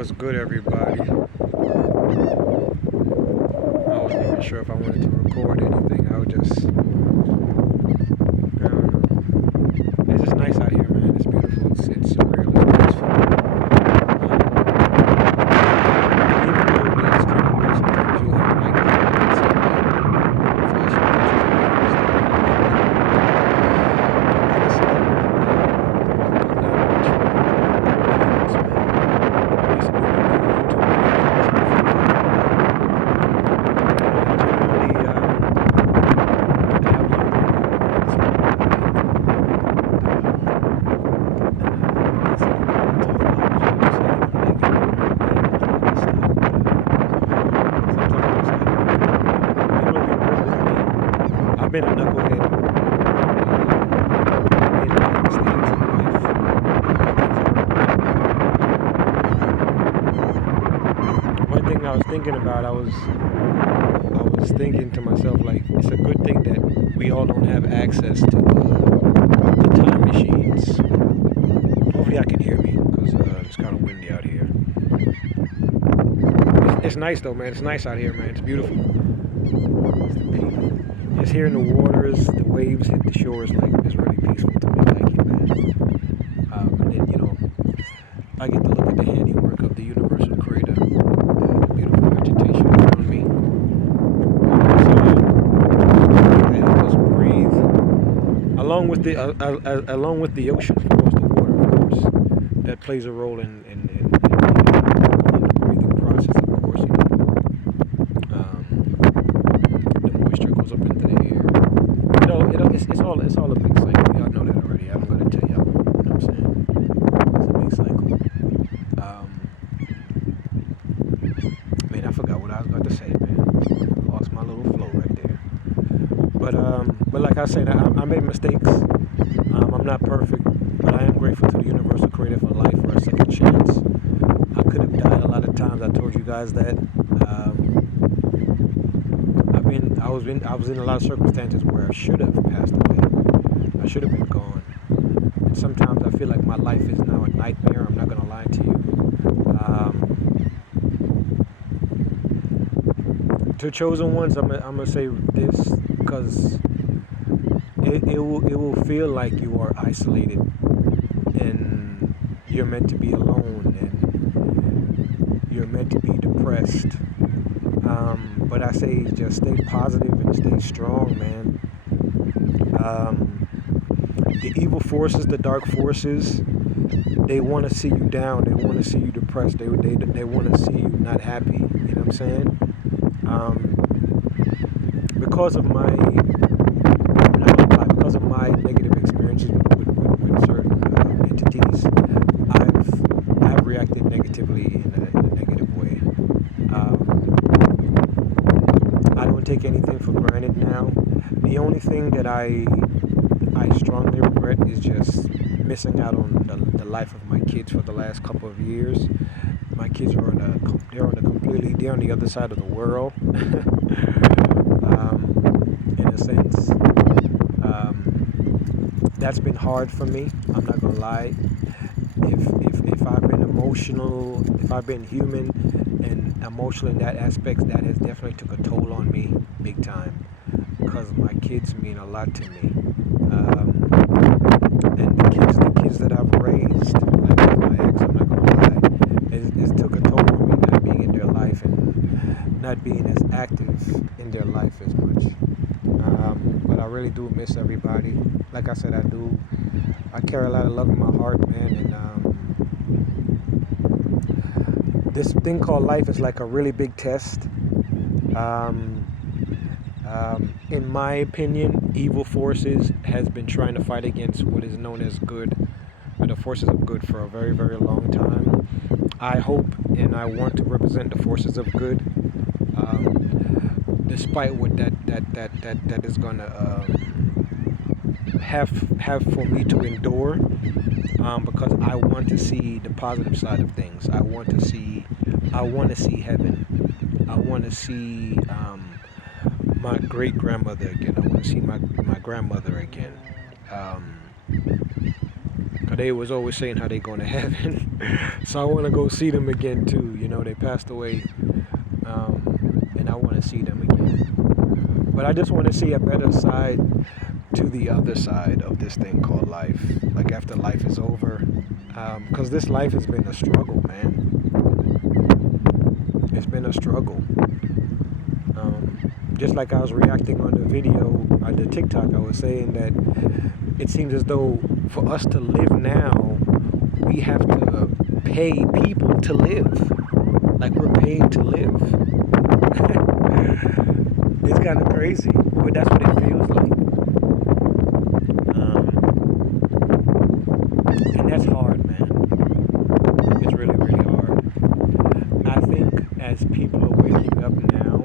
What's good, everybody? I wasn't even sure if I wanted to record anything. I would just, I don't know. It's just nice out here, man. It's beautiful. It's surreal. It's peaceful. Even though it's kind of weird, sometimes you'll have like let's say like flashing pictures of people and stuff like that. It's not much famous, man. It's new to me. YouTube videos and stuff like that. Generally, I have loved my home, man. It's been like, like I said, I've had a tough life, you know what I'm saying? I'm negative right now and all this stuff, but sometimes I'm just like, man, people have been real with me. I've been a knucklehead. I've made a lot of mistakes in life. A lot of things I regret. One thing I was thinking about, I was thinking to myself, like, it's a good thing that we all don't have access to time machines. Hopefully, I can hear me because it's kind of windy out here. It's nice though, man. It's nice out here, man. It's beautiful. It's the people. Just hearing the waters, the waves hit the shores, like it's really peaceful to me. I like it, man. And then I get to look at the handiwork of the universal creator, the beautiful vegetation around me. They help us breathe, along with the ocean, of course, the water, of course, that plays a role in the breathing process, of course. The moisture goes up into the air. It's all a big cycle. Y'all know that already. I'm gonna tell y'all. You know what I'm saying? It's a big cycle. Man, I forgot what I was about to say, man. Lost my little flow right there. But like I said, I made mistakes. I'm not perfect, but I am grateful to the universal creator for life, for a second chance. I could have died a lot of times. I told you guys that. I was in a lot of circumstances where I should have passed away. I should have been gone. And sometimes I feel like my life is now a nightmare. I'm not gonna lie to you. To chosen ones, I'm gonna say this because it will feel like you are isolated and you're meant to be alone and you're meant to be depressed. But I say just stay positive and stay strong, man. The evil forces, the dark forces, they want to see you down. They want to see you depressed. They want to see you not happy. You know what I'm saying? Because of my, I'm not gonna lie, because of my negative experiences with certain entities, I've reacted negatively in a negative way. I don't take anything for granted now. The only thing that I strongly regret is just missing out on the life of my kids for the last couple of years. My kids are they're on the other side of the world. In a sense, that's been hard for me. I'm not gonna lie. If I've been emotional, if I've been human and emotional in that aspect, that has definitely took a toll on me big time. Because my kids mean a lot to me. And the kids that I've raised, like with my ex, I'm not gonna lie, it took a toll on me not being in their life and not being as active in their life as much. But I really do miss everybody. Like I said, I do. I carry a lot of love in my heart, man. And this thing called life is like a really big test. In my opinion, evil forces has been trying to fight against what is known as good, or the forces of good, for a very, very long time. I hope and I want to represent the forces of good, despite what that is gonna have for me to endure, because I want to see the positive side of things. I want to see heaven. I want to see my great grandmother again. I want to see my grandmother again. 'Cause they was always saying how they going to heaven. So I want to go see them again too. You know, they passed away, and I want to see them again. But I just want to see a better side to the other side of this thing called life. Like after life is over, because this life has been a struggle, man. It's been a struggle. Just like I was reacting on the video, on the TikTok, I was saying that it seems as though for us to live now, we have to pay people to live. Like we're paid to live. It's kind of crazy, but that's what it feels like. And that's hard, man. It's really, really hard. I think as people are waking up now,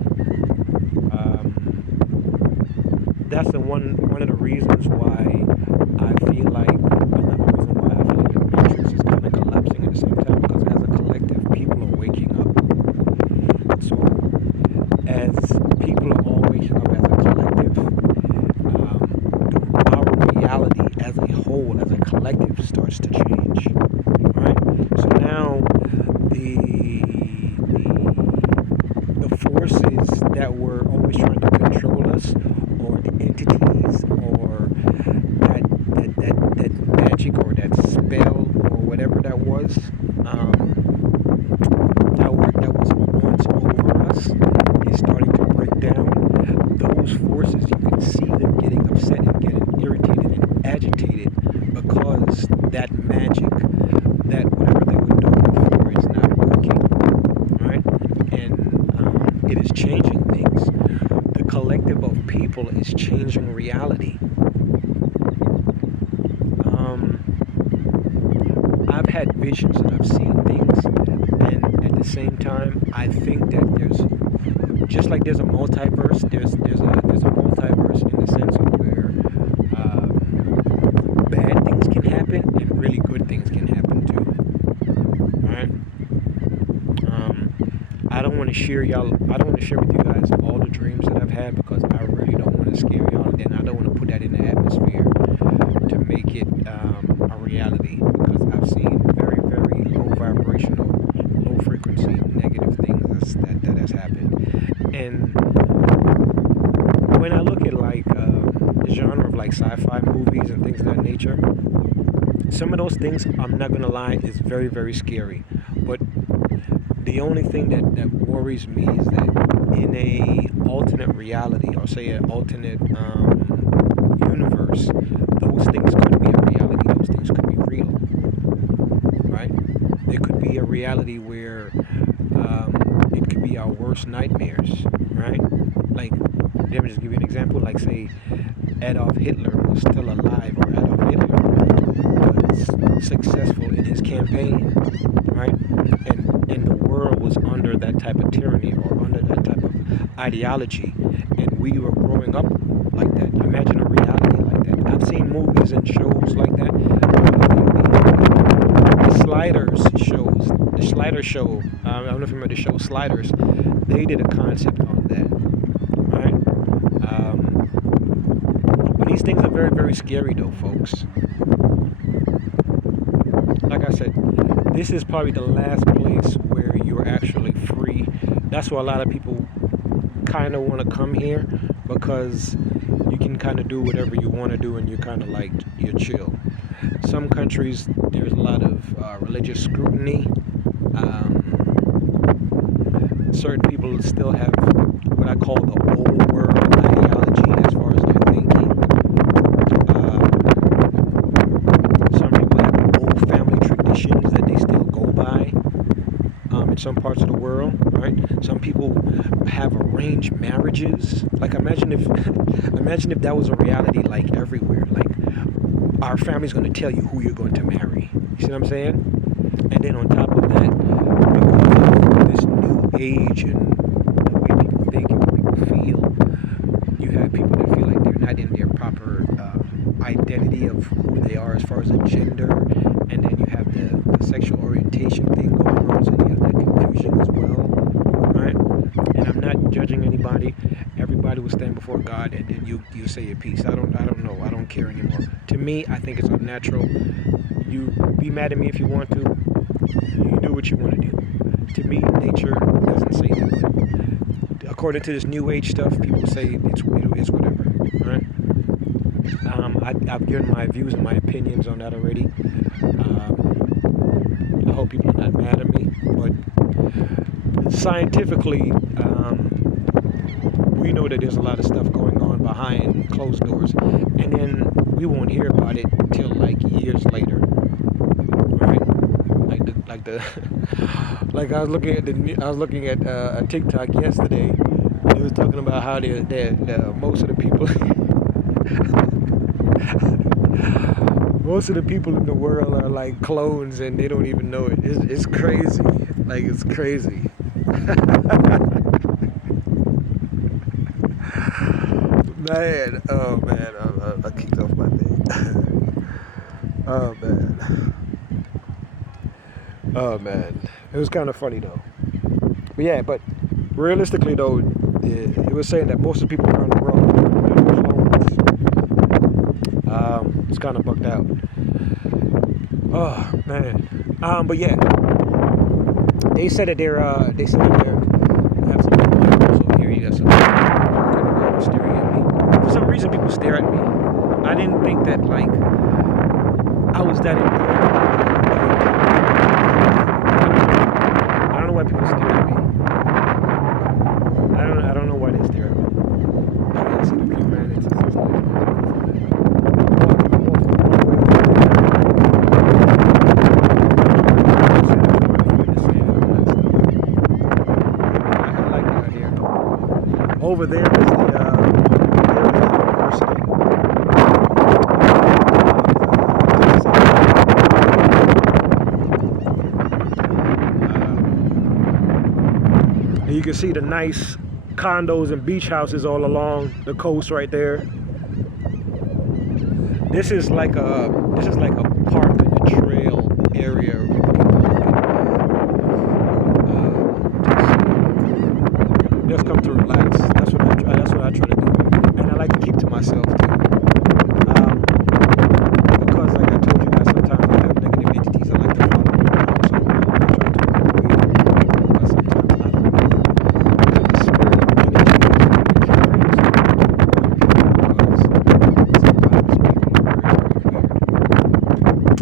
that's one of the reasons why I feel like another reason why I feel like the matrix is kind of collapsing at the same time, because as a collective, people are waking up. So as people are all waking up as a collective, our reality as a whole, as a collective, starts to change. Right? So now the forces that were always trying to control us, or the entities, or that magic or that spell or whatever that was, that was once over us, is starting to break down. Those forces, you can see them getting upset and getting irritated and agitated because that magic, that whatever they were doing before, is not working, right? And it is changing things. The collective of people is changing reality. I've had visions and I've seen things, and at the same time, I think that there's just like there's a multiverse. There's a multiverse in the sense of where bad things can happen and really good things can happen too. Right? I don't want to share with you guys all the dreams that I've had, because I really don't want to scare y'all, and then I don't want to put that in the atmosphere to make it a reality, because I've seen very, very low vibrational, low frequency, negative things that has happened. And when I look at like the genre of like sci-fi movies and things of that nature, some of those things, I'm not gonna lie, is very, very scary. But the only thing that worries me is that in a alternate reality, or say an alternate universe, those things could be a reality. Those things could be real, right? There could be a reality where it could be our worst nightmares, right? Like, let me just give you an example. Like, say Adolf Hitler was still alive, or Adolf Hitler was successful in his campaign, right? And the world was under that type of tyranny, or under that type of ideology, and we were growing up like that. Imagine a reality like that. I've seen movies and shows like that. The Slider show, I don't know if you remember the show Sliders. They did a concept on that, right? But these things are very, very scary though, folks. Like I said, this is probably the last place where you're actually free. That's why a lot of people kind of want to come here, because you can kind of do whatever you want to do, and you're kind of like, you're chill. Some countries, there's a lot of religious scrutiny. Certain people still have what I call the old world ideology as far as their thinking. Some people have old family traditions that they still go by in some parts of the world, right? Some people have arranged marriages. Like, imagine if that was a reality, like everywhere. Like, our family's going to tell you who you're going to marry. You see what I'm saying? And then on top of that, because of this new age and the way people think and what people feel, you have people that feel like they're not in their proper identity of who they are as far as a gender, and then you have the sexual orientation thing going on, so you have that confusion as well, right? And I'm not judging anybody. Everybody will stand before God, and then you say your piece. I don't know. I don't care anymore. To me, I think it's unnatural. You be mad at me if you want to. You do what you want to do. To me, nature doesn't say that. But according to this new age stuff, people say it's whatever. Right? I've given my views and my opinions on that already. I hope people are not mad at me, but scientifically, we know that there's a lot of stuff going on behind closed doors, and then we won't hear about it till like years later, right? Like the like I was looking at a TikTok yesterday, and it was talking about how the most of the people most of the people in the world are like clones, and they don't even know it. It's crazy, like it's crazy. Man, oh man, I kicked off my thing. Oh man, oh man, it was kind of funny though. But yeah, but realistically though, it was saying that most of the people around the world are clones. It's kind of bugged out. Oh man, but yeah, they said that they're they said that they're I have some microphones over here. You got some kind of staring at me. For some reason, people stare at me. I didn't think that like I was that important. I don't know why people stare at me. I don't know why they stare at me. I see the view, man. It's over there is the university. And you can see the nice condos and beach houses all along the coast right there. This is like a park in the trail area. Just come to relax. That's what I try to do, and I like to keep to myself too. Because like I told you guys, sometimes I have negative entities I like to follow me around, so I try to avoid people. But sometimes I don't know the spirit energy is really carrying because sometimes people are very, very weird.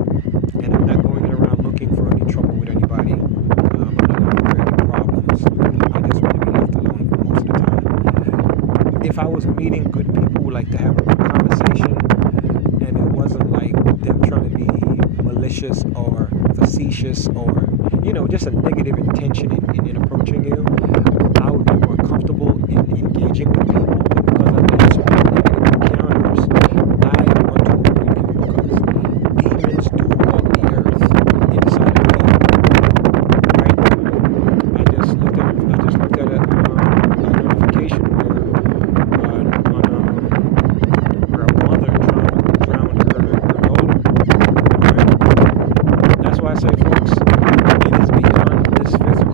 And I'm not going around looking for any trouble with anybody. I'm not looking for any problems. I just want to be left alone most of the time. If I was meeting good people, like to have a good conversation, and it wasn't like them trying to be malicious or facetious or, just a negative intention in approaching you, I would be more comfortable in engaging with people. But because I've had so many negative encounters, I want to avoid people because demons do walk the earth inside of people, right? I just looked at a notification where a mother drowned her daughter. Right? That's why I say, folks, it is beyond this physical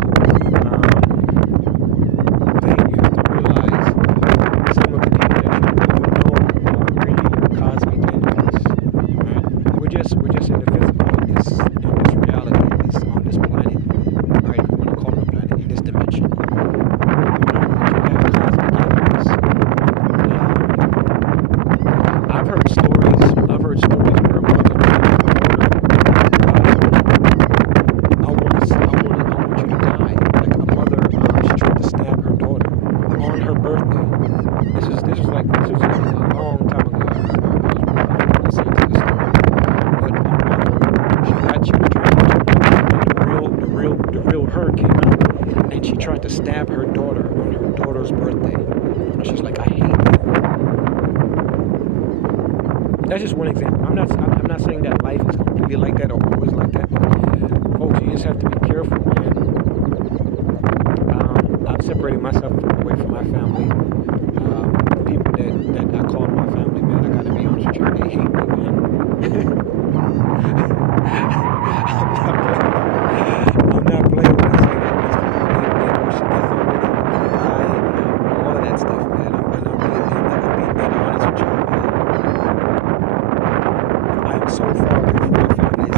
thing. You have to realize some of the people that you know are really cosmic entities. Right? We're just in the physical, in this reality, on this planet. Right? We want to call it a planet, in this dimension. You have cosmic entities. I've heard stories where a mother told her daughter, I want you to die. Like a mother, she tried to stab her daughter on her birthday. This was a long time ago. I was listening to the story. But a mother, she was trying to, and the real her came out, and she tried to stab her daughter on her daughter's birthday. And she's like, I hate you. That's just one example. I'm not saying that life is completely like that or always like that, but folks, you just have to be careful, man. I've separated myself away from my family. The people that I call my family, man, I gotta be honest with you, they hate me, man. I'm not playing when I say that. These people, they wish death on me, they want me to die, all of that stuff, man. I'm being dead honest with you, man. I'm so far away from my family.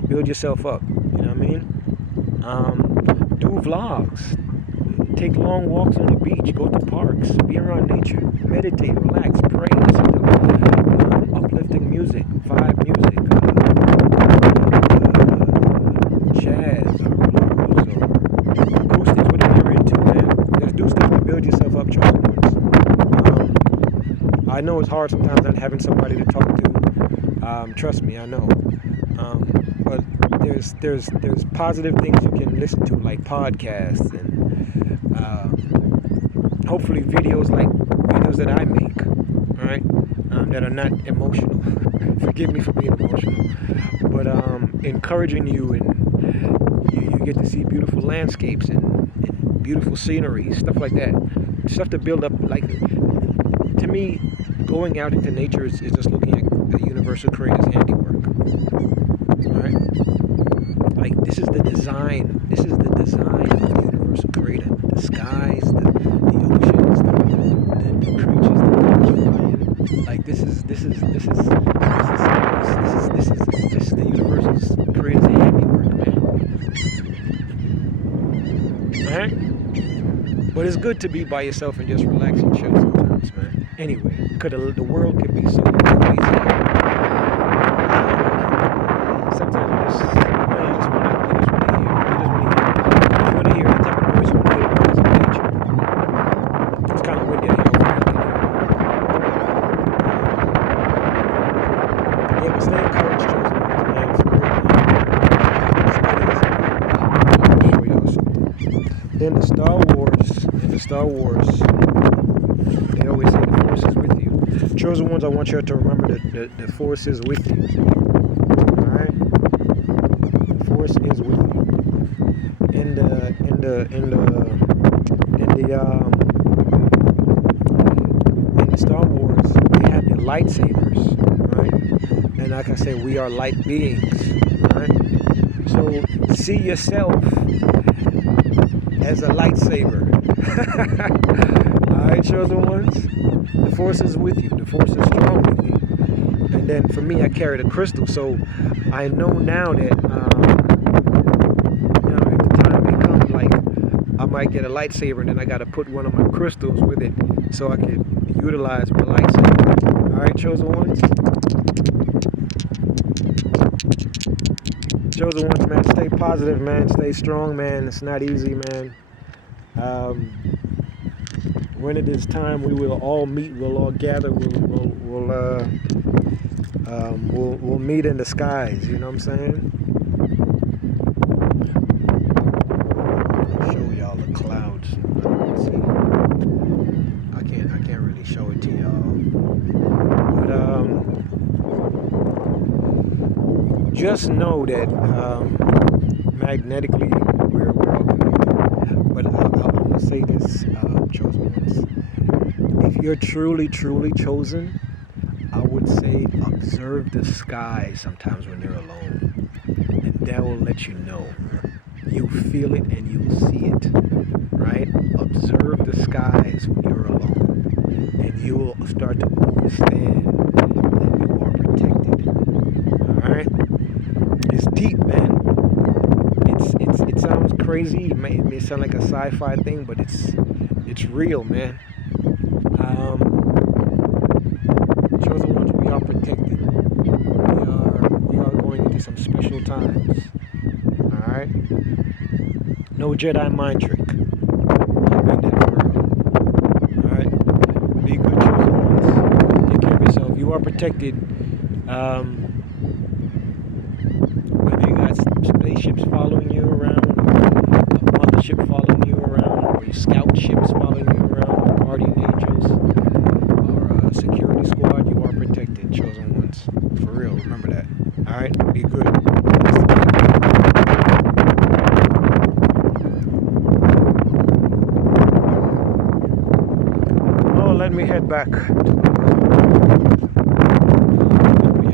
build yourself up. You know what I mean? Do vlogs. Take long walks on the beach. Go to parks. Be around nature. Meditate. Relax. Pray. Listen to uplifting music. Vibe music. Jazz or blues or acoustics. Whatever you're into, man. Just do stuff to build yourself up, chosen ones. I know it's hard sometimes not having somebody to talk to. Trust me, I know. But there's positive things you can listen to, like podcasts and hopefully videos that I make, all right, that are not emotional. Forgive me for being emotional, but encouraging you, and you get to see beautiful landscapes and beautiful scenery, stuff like that, stuff to build up. Like, to me, going out into nature is just looking at the universal creator's handiwork. Alright? Like, this is the design of the universal creator. The skies, the oceans, the creatures, the birds flying. Like, this is the universal's creator's handiwork, man. Alright? But it's good to be by yourself and just relax and chill sometimes, man. Anyway, because the world can be so crazy. Sometimes you just want to hear. You want to hear the type of noise you want to hear around some nature. It's kind of windy out here. Yeah, but stay encouraged, chosen ones, man. For real, man. It's not easy, man. I'll show y'all something. Then the Star Wars, they always say the Force is with you. Chosen ones, I want you to remember that the Force is with you. Alright? The Force is with you. In the Star Wars, they had the lightsabers, right? And like I said, we are light beings, right? So see yourself as a lightsaber. Alright, chosen ones? The Force is with you. The Force is strong with you. And then for me, I carry the crystal, so I know now that if the time may come, like, I might get a lightsaber and then I gotta put one of my crystals with it so I can utilize my lightsaber. Alright, chosen ones? Chosen ones, man, stay positive, man. Stay strong, man. It's not easy, man. When it is time, we will all meet. We'll all gather. We'll meet in the skies. You know what I'm saying? I'll show y'all the clouds. Let's see. I can't really show it to y'all. But just know that magnetically we're all connected. But I'll say this, chosen ones. If you're truly chosen, I would say observe the sky sometimes when you're alone. And that will let you know. You'll feel it and you'll see it. Right? Observe the skies when you're alone. And you will start to understand that you are protected. Alright? It's deep, man. It sounds crazy. It may sound like a sci-fi thing, but it's real, man. Chosen ones, we are protected. We are going into some special times. All right. No Jedi mind trick. I mean that for real. All right. Be good, chosen ones. Take care of yourself. You are protected. Whether you got spaceships following you around, or a mothership following you around, or your scout ships following you around, or guardian angels, or a security squad, you are protected, chosen ones. For real, remember that. Alright, be good. Oh, let me head back to